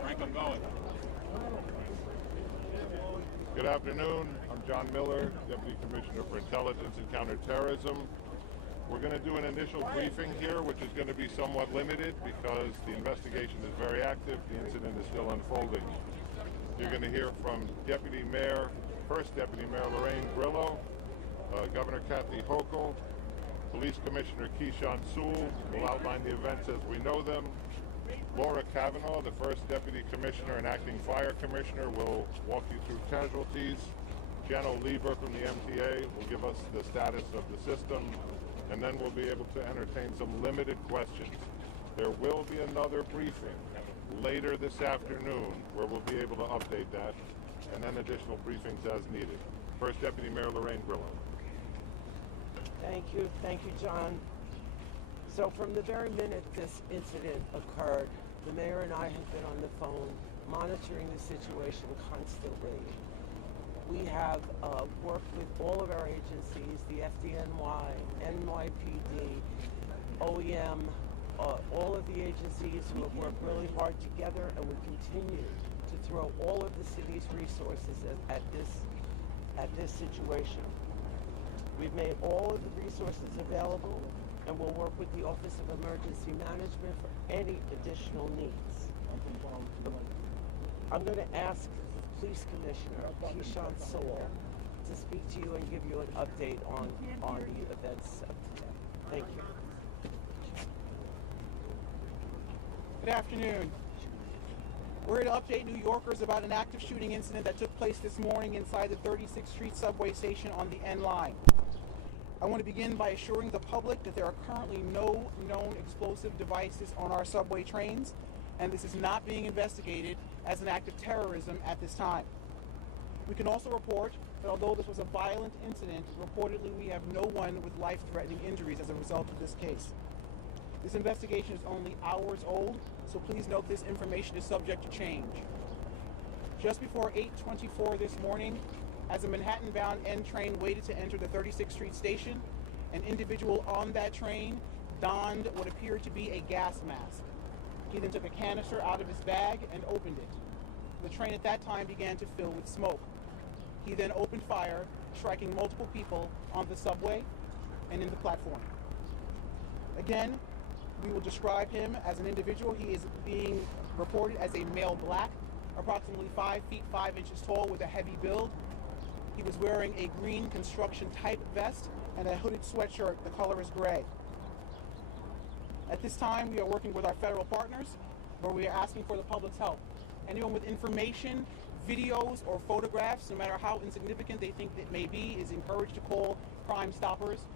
Franklin going. Good afternoon. I'm John Miller, Deputy Commissioner for Intelligence and Counterterrorism. We're going to do an initial briefing here, which is going to be somewhat limited because the investigation is very active. The incident is still unfolding. You're going to hear from First Deputy Mayor Lorraine Grillo, Governor Kathy Hochul, Police Commissioner Keyshawn Sewell will outline the events as we know them. Laura Cavanaugh, the First Deputy Commissioner and Acting Fire Commissioner, will walk you through casualties. Jano Lieber from the MTA will give us the status of the system, and then we'll be able to entertain some limited questions. There will be another briefing later this afternoon where we'll be able to update that, and then additional briefings as needed. First Deputy Mayor Lorraine Grillo. Thank you, John. So from the very minute this incident occurred, the mayor and I have been on the phone monitoring the situation constantly. We have worked with all of our agencies, the FDNY, NYPD, OEM, all of the agencies who have worked really hard together, and we continue to throw all of the city's resources at this situation. We've made all of the resources available, and we'll work with the Office of Emergency Management for any additional needs. I'm going to ask Police Commissioner Keyshawn Sewell to speak to you and give you an update on the events of today. Thank you. Good afternoon. We're here to update New Yorkers about an active shooting incident that took place this morning inside the 36th Street subway station on the N line. I want to begin by assuring the public that there are currently no known explosive devices on our subway trains, and this is not being investigated as an act of terrorism at this time. We can also report that although this was a violent incident, reportedly we have no one with life-threatening injuries as a result of this case. This investigation is only hours old, so please note this information is subject to change. Just before 8:24 this morning, as a Manhattan-bound N train waited to enter the 36th Street station, an individual on that train donned what appeared to be a gas mask. He then took a canister out of his bag and opened it. The train at that time began to fill with smoke. He then opened fire, striking multiple people on the subway and in the platform. Again, we will describe him as an individual. He is being reported as a male black, approximately 5 feet 5 inches tall with a heavy build. He was wearing a green construction type vest and a hooded sweatshirt. The color is gray. At this time, we are working with our federal partners, where we are asking for the public's help. Anyone with information, videos, or photographs, no matter how insignificant they think it may be, is encouraged to call Crime Stoppers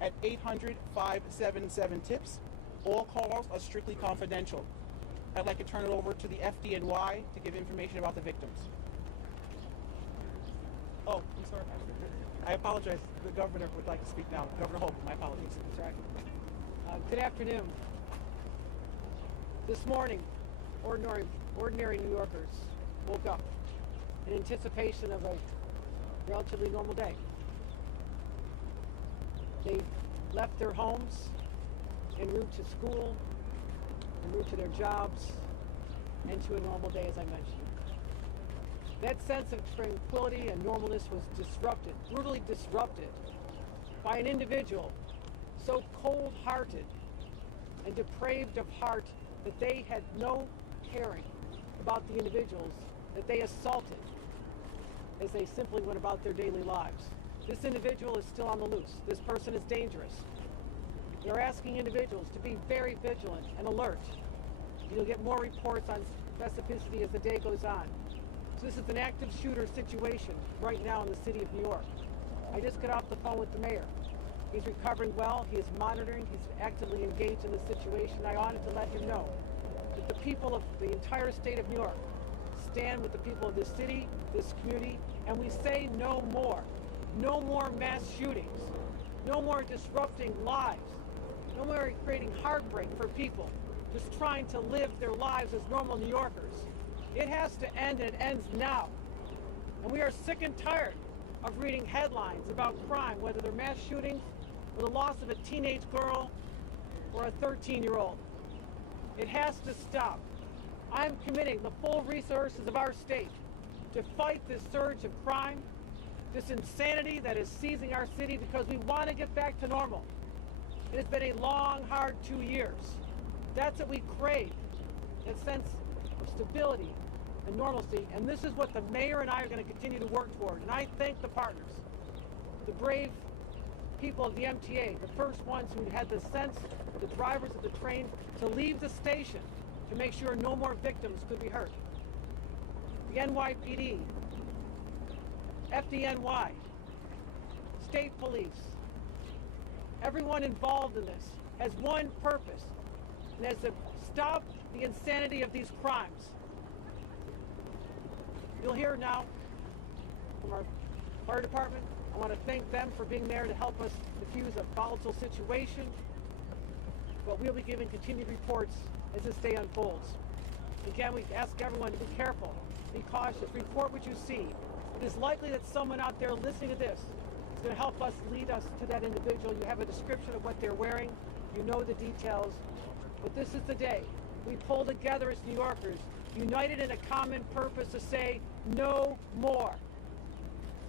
at 800-577-TIPS. All calls are strictly confidential. I'd like to turn it over to the FDNY to give information about the victims. Oh, I'm sorry. I apologize. The governor would like to speak now. Governor Hochul, my apologies. That's right. Good afternoon. This morning, ordinary New Yorkers woke up in anticipation of a relatively normal day. They left their homes en route to school, en route to their jobs, and to a normal day, as I mentioned. That sense of tranquility and normalness was disrupted, brutally disrupted, by an individual so cold-hearted and depraved of heart that they had no caring about the individuals that they assaulted as they simply went about their daily lives. This individual is still on the loose. This person is dangerous. They're asking individuals to be very vigilant and alert. You'll get more reports on specificity as the day goes on. So this is an active shooter situation right now in the city of New York. I just got off the phone with the mayor. He's recovering well. He is monitoring. He's actively engaged in the situation. I wanted to let him know that the people of the entire state of New York stand with the people of this city, this community, and we say no more. No more mass shootings. No more disrupting lives. No more creating heartbreak for people just trying to live their lives as normal New Yorkers. It has to end, and it ends now. And we are sick and tired of reading headlines about crime, whether they're mass shootings or the loss of a teenage girl or a 13-year-old. It has to stop. I'm committing the full resources of our state to fight this surge of crime, this insanity that is seizing our city, because we want to get back to normal. It has been a long, hard 2 years. That's what we crave, that sense of stability and normalcy, and this is what the mayor and I are going to continue to work toward. And I thank the partners, the brave people of the MTA, the first ones who had the sense, the drivers of the train, to leave the station to make sure no more victims could be hurt. The NYPD, FDNY, state police, everyone involved in this has one purpose, and that's to stop the insanity of these crimes. You'll hear now from our fire department. I want to thank them for being there to help us diffuse a volatile situation, but we'll be giving continued reports as this day unfolds. Again, we ask everyone to be careful, be cautious, report what you see. It is likely that someone out there listening to this is going to help us lead us to that individual. You have a description of what they're wearing, you know the details, but this is the day we pull together as New Yorkers, united in a common purpose to say no more.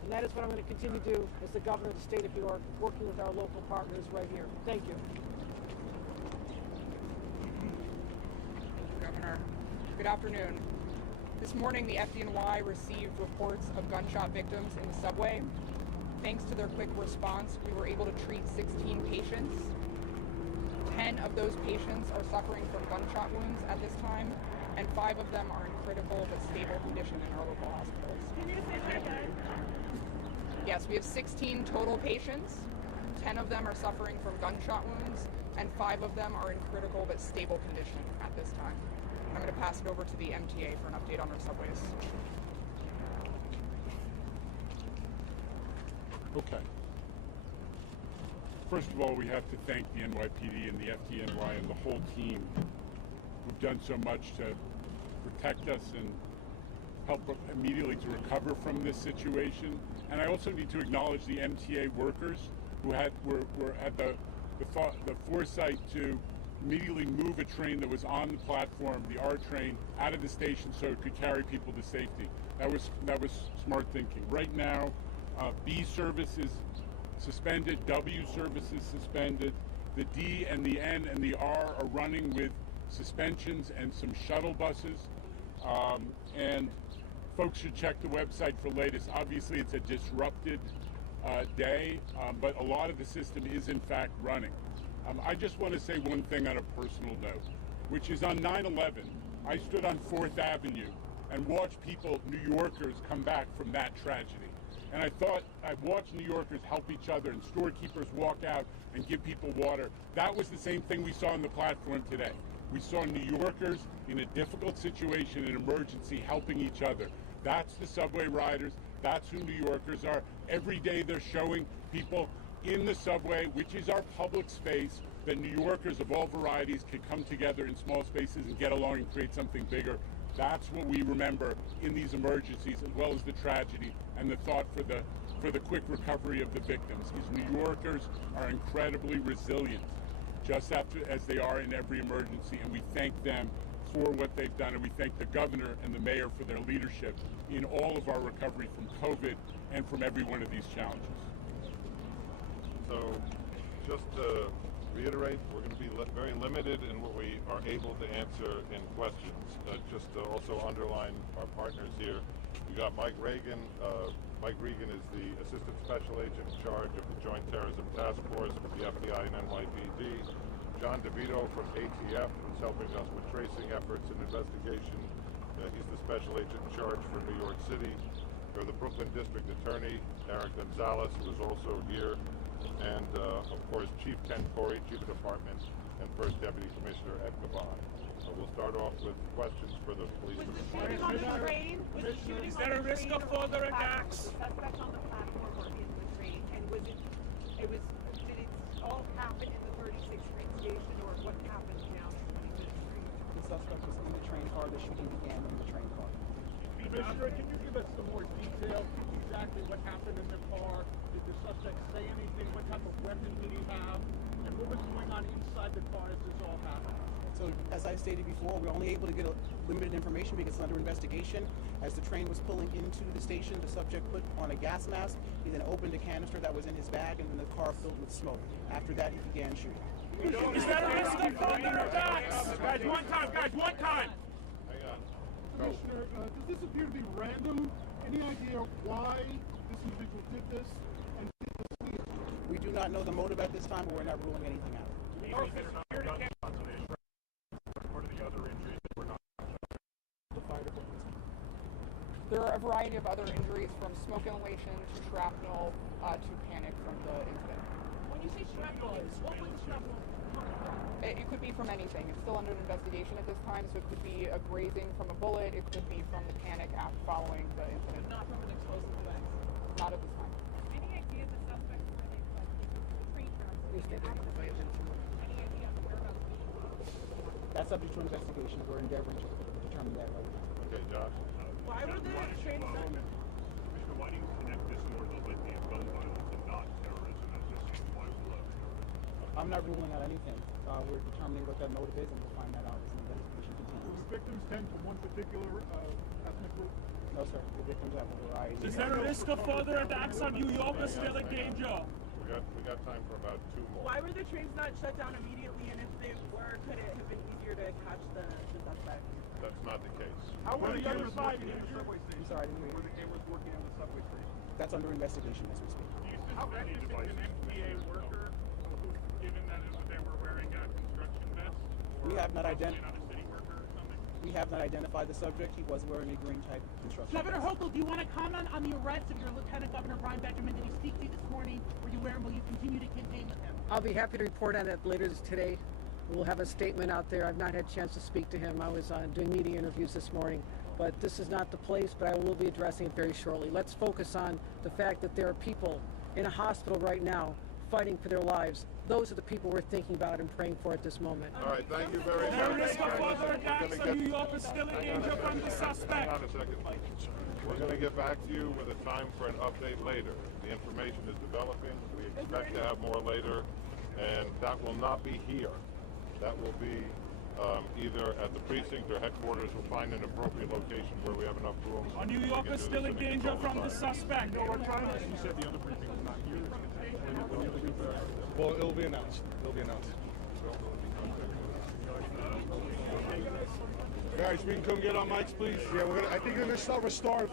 And that is what I'm going to continue to do as the governor of the state of New York, working with our local partners right here. Thank you. Governor. Good afternoon. This morning, the FDNY received reports of gunshot victims in the subway. Thanks to their quick response, we were able to treat 16 patients. 10 of those patients are suffering from gunshot wounds at this time, and 5 of them are in critical but stable condition in our local hospitals. Can you just say that again? Yes, we have 16 total patients. 10 of them are suffering from gunshot wounds, and 5 of them are in critical but stable condition at this time. I'm going to pass it over to the MTA for an update on our subways. Okay. First of all, we have to thank the NYPD and the FDNY and the whole team who've done so much to protect us and help immediately to recover from this situation. And I also need to acknowledge the MTA workers who had the foresight to immediately move a train that was on the platform, the R train, out of the station so it could carry people to safety. That was smart thinking. Right now, B service is suspended, W service is suspended. The D and the N and the R are running with suspensions and some shuttle buses. And folks should check the website for latest. Obviously, it's a disrupted day, but a lot of the system is in fact running. I just want to say one thing on a personal note, which is on 9/11, I stood on 4th Avenue and watched people, New Yorkers, come back from that tragedy. And I thought, I watched New Yorkers help each other and storekeepers walk out and give people water. That was the same thing we saw on the platform today. We saw New Yorkers in a difficult situation, an emergency, helping each other. That's the subway riders. That's who New Yorkers are. Every day they're showing people in the subway, which is our public space, that New Yorkers of all varieties can come together in small spaces and get along and create something bigger. That's what we remember in these emergencies, as well as the tragedy and the thought for the quick recovery of the victims. Is New Yorkers are incredibly resilient, just as they are in every emergency, and we thank them for what they've done, and we thank the governor and the mayor for their leadership in all of our recovery from COVID and from every one of these challenges. So, just to reiterate, we're going to be very limited in what we are able to answer in questions. Just to also underline our partners here, we got Mike Regan. Mike Regan is the Assistant Special Agent in charge of the Joint Terrorism Task Force with the FBI and NYPD. John DeVito from ATF, who's helping us with tracing efforts and investigation. He's the Special Agent in charge for New York City. We have the Brooklyn District Attorney, Aaron Gonzalez, who is also here. And, of course, Chief Ken Corey, Chief of Department, and First Deputy Commissioner Ed Caban. So we'll start off with questions for the police department. Is there a risk of further attacks? Suspect on the platform or in the train, and did it all happen in the 36th Street station, or what happened down 25th Street? The suspect was in the train car. The shooting began in the train car. Commissioner, can you give us some more detail exactly what happened in the car? Did the suspect say anything? What type of weapon did he have? So as I stated before, we're only able to get limited information because it's under investigation. As the train was pulling into the station, the subject put on a gas mask. He then opened a canister that was in his bag, and then the car filled with smoke. After that, he began shooting. Is that a risk of further attacks? Guys, one time, guys, one time! Hang on. Commissioner, does this appear to be random? Any idea why this individual did this? And did this lead? We do not know the motive at this time, but we're not ruling anything out. There are a variety of other injuries, from smoke inhalation to shrapnel to panic from the incident. When you say shrapnel, what was the shrapnel? It could be from anything. It's still under investigation at this time, so it could be a grazing from a bullet, it could be from the panic following the incident. Not from an explosive device. Not at this time. Any idea the suspect where they the train tracks? Any idea of whereabouts? That's subject to investigation. We're endeavoring to determine that right now. Okay, Josh. Why were the trains not? Commissioner, why do you connect this more to litany of gun violence and not terrorism as this is? Why was that? I'm not ruling out anything. We're determining what that motive is, and we'll find that out as the investigation Do continues. the victims tend to one particular ethnic group? No, sir. The victims have a variety. Is there a risk of further attacks on New York or still in danger? We got time for about 2 more. Why were the trains not shut down immediately? And if they were, could it have been easier to catch the suspect? That's not the case. How were the other side I'm sorry, I didn't hear you. Were the cameras working on the subway station? That's under investigation as we speak. How many devices? An FDA worker, given that they were wearing a construction vest? We have not identified. Not a city worker or something? We have not identified the subject. He was wearing a green type construction. Governor Hochul, do you want to comment on the arrest of your Lieutenant Governor Brian Benjamin? Did he speak to you this morning? Were you aware, and will you continue to campaign with him? I'll be happy to report on it later today. We'll have a statement out there. I've not had a chance to speak to him. I was doing media interviews this morning, but this is not the place, but I will be addressing it very shortly. Let's focus on the fact that there are people in a hospital right now fighting for their lives. Those are the people we're thinking about and praying for at this moment. All right, thank you very much. Is there a risk of further attacks on New York or still in danger from the suspect? Hang on a second. We're going to get back to you with a time for an update later. The information is developing. We expect to have more later, and that will not be here. That will be either at the precinct or headquarters. We'll find an appropriate location where we have enough room. Are New Yorkers still in danger from the suspect? No, we're trying to... You said the other precinct was not here. Well, it'll be announced. It'll be announced. Guys, we can come get on mics, please. Yeah, I think we're gonna start restart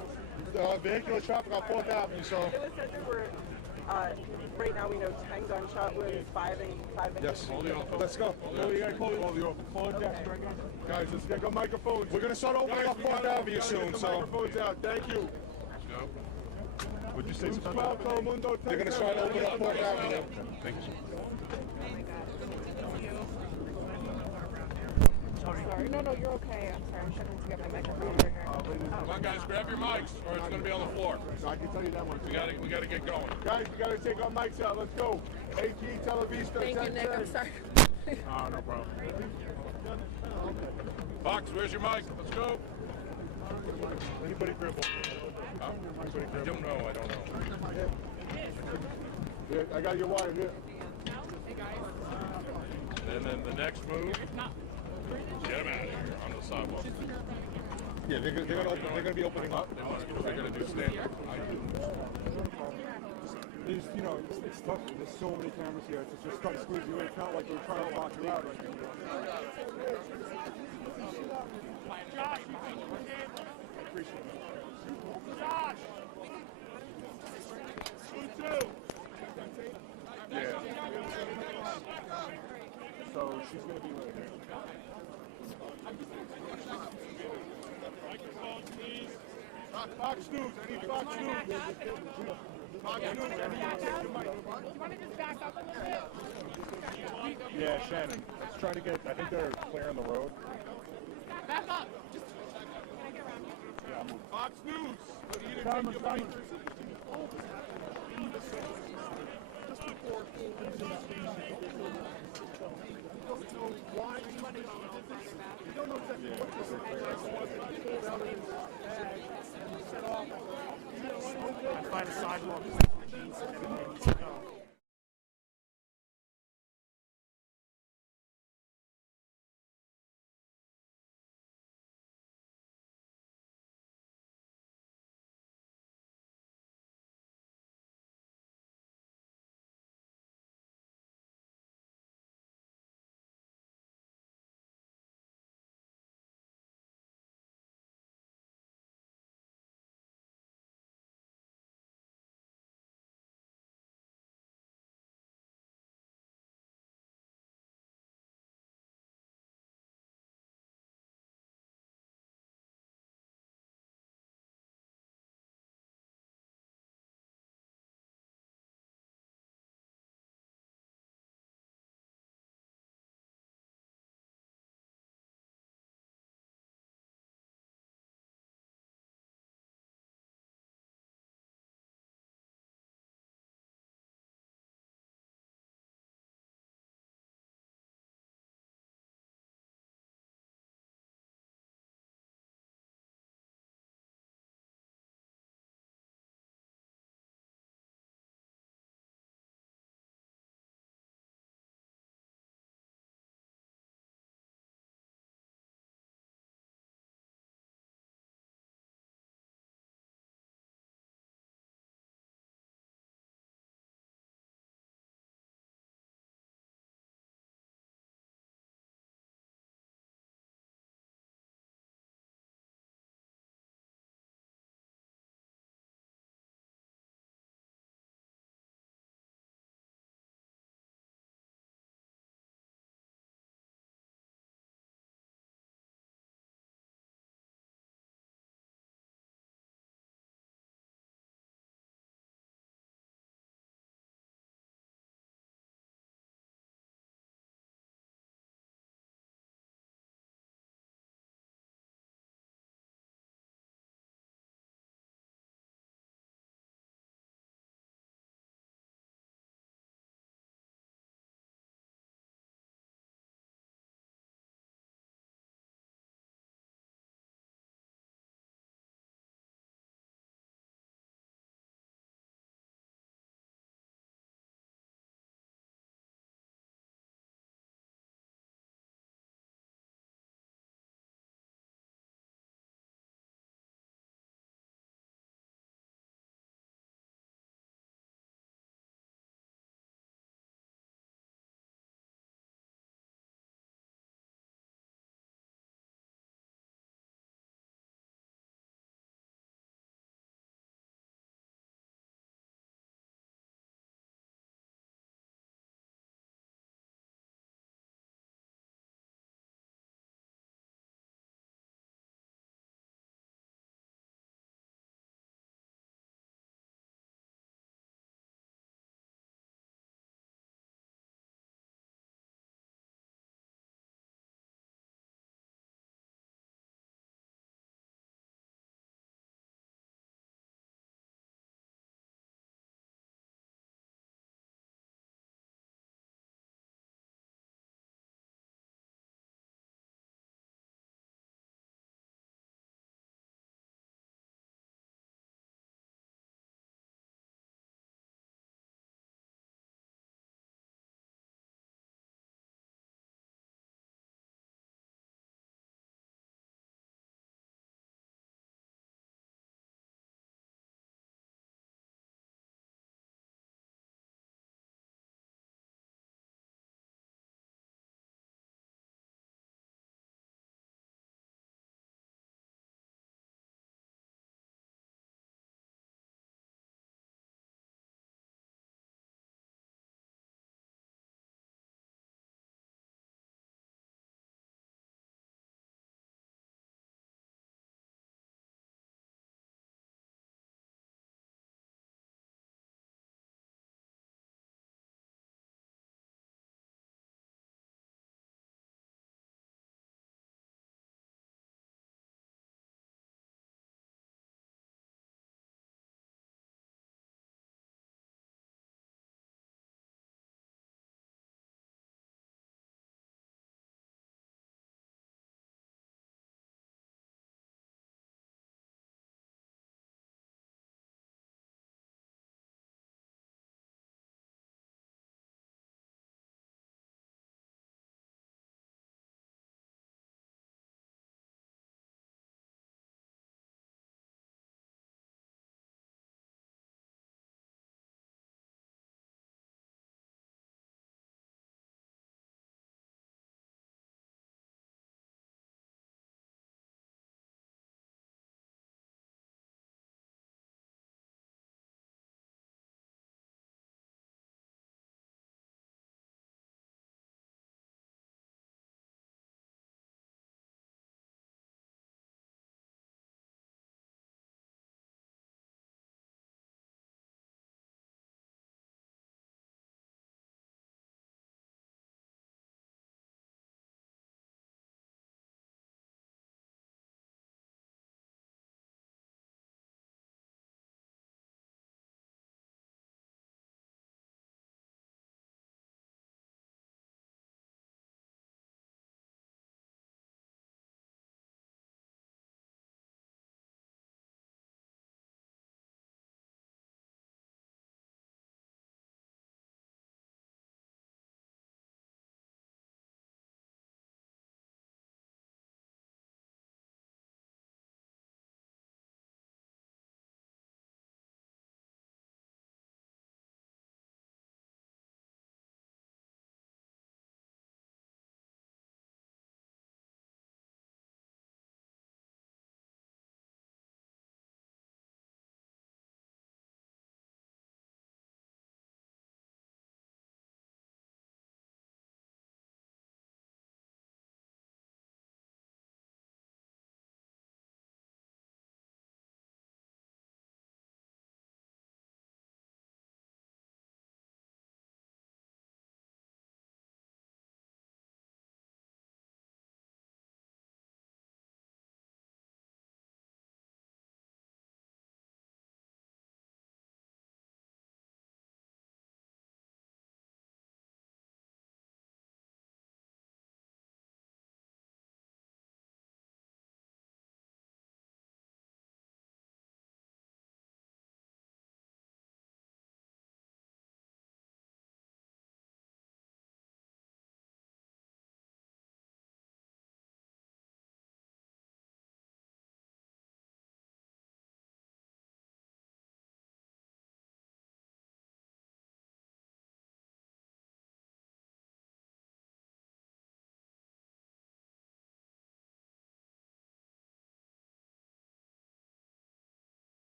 vehicular traffic on 4th Avenue. So. It was said there were, right now we know 10 gunshot wounds, 5 in. Yes. Let's go. You gotta close guys, let's get microphones. We're gonna start opening up 4th Avenue soon. So. Microphones out. Thank you. Would you say something? Mundo, they're gonna start opening up 4th Avenue. Thank you. Sorry. No, you're okay. I'm sorry. I'm trying to get my microphone over here. Come on, guys, grab your mics, or it's going to be on the floor. So I can tell you that one. We got to get going. Guys, we gotta take our mics out. Let's go. AT Televista. Thank you, Nick. I'm sorry. Oh, no problem. Fox, where's your mic? Let's go. Anybody grab one? Huh? I don't know. Yeah, I got your wire here. And then the next move, get them out of here on the sidewalk. Yeah, they're gonna be opening up. They're going to do standard. It's tough. There's so many cameras here. It's just trying to squeeze you in. It's not like they're trying to lock you out right now. Josh! Josh! Yeah. So she's gonna be right here. Fox News. I need Fox News. Fox News. Do you want to just back up a little bit? Yeah, Shannon. Let's try to get. I think they're clearing the road. Back up. Just Fox News. Find a sidewalk.